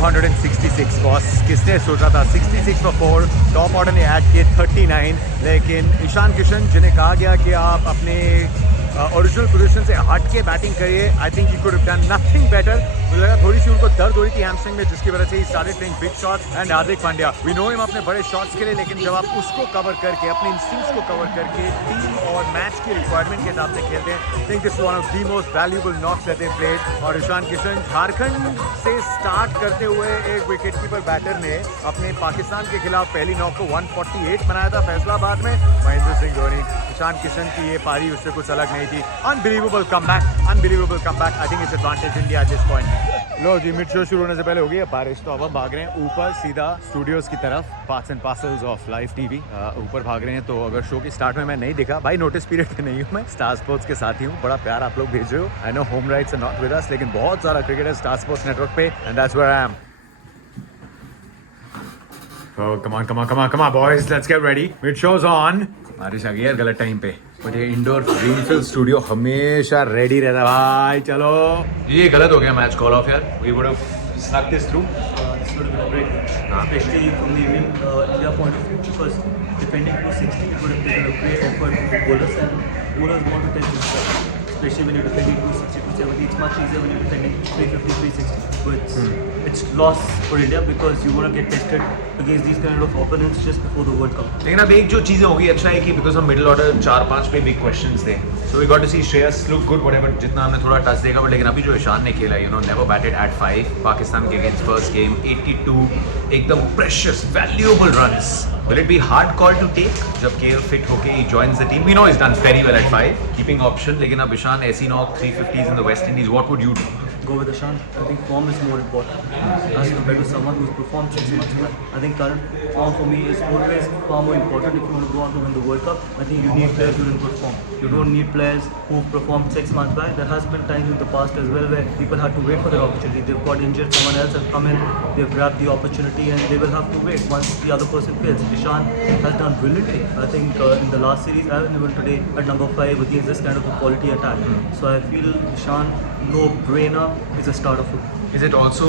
266 boss, किसने सोचा था 66 फॉर 4, टॉप ऑर्डर ने ऐड किए 39, लेकिन ईशान किशन जिन्हें कहा गया कि आप अपने ओरिजिनल पोजीशन से हट के बैटिंग करिए, I think you could have done nothing better. मुझे लगा थोड़ी सी उनको दर्द हो रही थी हैमस्ट्रिंग में, जिसकी वजह से ही started playing big shots. And Hardik Pandya, we know him अपने बड़े शॉट्स के लिए, लेकिन जब आप उसको कवर करके, अपने इंस्टिंक्ट्स को कवर करके टीम और मैच की रिक्वायरमेंट के हिसाब से खेलते हैं, I think this is one of the most valuable knocks that they played. और ईशान किशन झारखंड से स्टार्ट करते हुए एक विकेट कीपर बैटर ने अपने पाकिस्तान के खिलाफ पहली नॉक को 148 बनाया था फैसलाबाद में। महेंद्र सिंह धोनी, ईशान किशन की ये पारी उससे कुछ अलग नहीं थी। Unbelievable comeback, unbelievable comeback. I think it's advantage India at this point. लो जी, मिड शो शुरू होने से पहले हो गई है बारिश, तो अब हम भाग रहे हैं ऊपर सीधा स्टूडियोज की तरफ। Parts and parcels of live TV ऊपर भाग रहे हैं। तो अगर शो की स्टार्ट में मैं नहीं दिखा, भाई नोटिस पीरियड पे नहीं हूँ मैं, स्टार स्पोर्ट्स के साथ ही हूँ। बड़ा प्यार आप लोग भेज रहे हो। I know home rights are not with us, लेकिन बहुत सारा क्रिकेट है स्टार स्पोर्ट्स नेटवर्क पे, and that's where I am. Oh, come on, come on, come on, come on, boys. Let's get ready. Mid show's on. बारिश आ गई है गलत time पे, बट ये इंडोर ग्रीनफील्ड स्टूडियो हमेशा रेडी रहता है भाई। चलो, ये गलत हो गया मैच कॉल ऑफ यार। We would have snuck this through. This would have been a great match, especially from the India point of view, because defending 260 would have taken a great effort from the bowlers, and bowlers want to take this shot. Especially when you're defending 260, 270, it's much easier when you're defending 350, 360. But it's loss for India because you want to get tested against these kind of opponents just before the World Cup. लेकिन अब एक जो चीज़ें होगी, अच्छा है कि because हम मिडिल ऑर्डर 4-5 पे बिग क्वेश्चंस थे, so we got to see Shreyas look good whatever, जितना हमने थोड़ा टच देखा। बट लेकिन अभी जो ईशान ने खेला, you know, never batted at 5 Pakistan के अगेंस्ट फर्स्ट गेम, 82 एकदम precious valuable runs. Will it be hard call to take जब KL fit होके he joins the team? We know he's done very well at 5 keeping option, लेकिन अब ईशान ऐसी knock 350s in the West Indies, what would you do? Go with Ishan. I think form is more important as compared to someone who's performed 6 months back. I think current form for me is always far more important if you want to go on to win the World Cup. I think you need players who are in good form. You don't need players who performed 6 months back. There has been times in the past as well where people had to wait for their opportunity. They've got injured, someone else has come in, they've grabbed the opportunity, and they will have to wait once the other person fails. Ishan has done brilliantly. I think in the last series, and even today at number 5 against this kind of a quality attack. So I feel Ishan, no brainer, is a starter for me. Is it also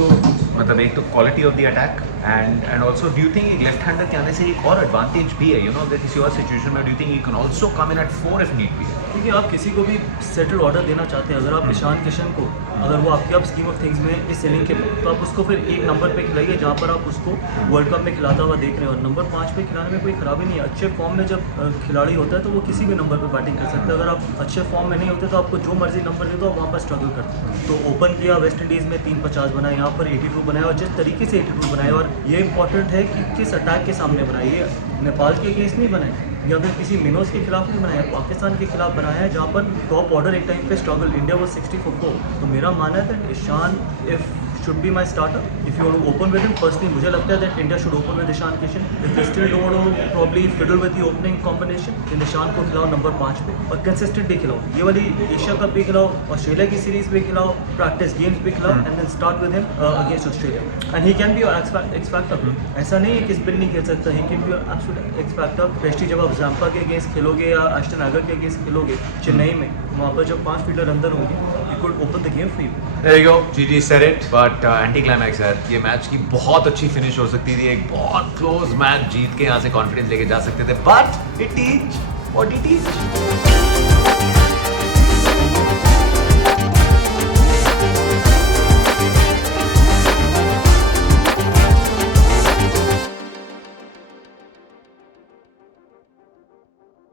मतलब एक तो quality of the attack and also do you think एक left hander के आने से एक और advantage भी है, you know, that is your situation में do you think you can also come in at 4 if need be? देखिए, आप किसी को भी सेटल्ड ऑर्डर देना चाहते हैं, अगर आप ईशान किशन को, अगर वो आपके अब स्कीम ऑफ थिंग्स में इस इनिंग के, तो आप उसको फिर एक नंबर पे खिलाइए जहाँ पर आप उसको वर्ल्ड कप में खिलाता हुआ देख रहे हो। और नंबर 5 पे खिलाने में कोई खराबी नहीं है। अच्छे फॉर्म में जब खिलाड़ी होता है तो वो किसी भी नंबर पर बैटिंग कर सकता है। अगर आप अच्छे फॉर्म में नहीं होते तो आपको जो मर्जी नंबर दे दो, आप वहाँ पर स्ट्रगल करते हैं। तो ओपन किया वेस्ट इंडीज़ में 350 बनाए, यहाँ पर 82 बनाया, और जिस तरीके से 82 बनाए, और ये इंपॉर्टेंट है कि किस अटैक के सामने बनाए। ये नेपाल के अगेंस्ट नहीं बनाए या फिर किसी मिनोज के खिलाफ नहीं बनाया, पाकिस्तान के खिलाफ बनाया है जहाँ पर टॉप ऑर्डर एक टाइम पे स्ट्रगल। इंडिया वो 60 for 4। तो मेरा मानना है कि Ishan if should be my starter. If you want to open with him, personally मुझे लगता है that India should open with Ishan Kishan. If they still don't want to probably fiddle with the opening combination, then Ishan को खिलाओ number 5 पे, और consistent भी खिलाओ। ये वाली एशिया कप भी खिलाओ, ऑस्ट्रेलिया की सीरीज भी खिलाओ, प्रैक्टिस गेम्स भी खिलाओ, and then start with him against Australia. And he can be your X factor. ऐसा नहीं है कि स्पिन नहीं खेल सकता, he can be your absolute X factor. Specially जब आप ज़ैम्पा के अगेंस्ट खेलोगे या एस्टन अगर के अगेंस्ट खेलोगे चेन्नई में, वहाँ पर जब 5 फील्डर अंदर होंगे, he could open the game for you. There you go, GG said it, but anti climax है। ये मैच की बहुत अच्छी फिनिश हो सकती थी, एक बहुत क्लोज मैच जीत के यहाँ से कॉन्फिडेंस लेके जा सकते थे, but it teach what it teach.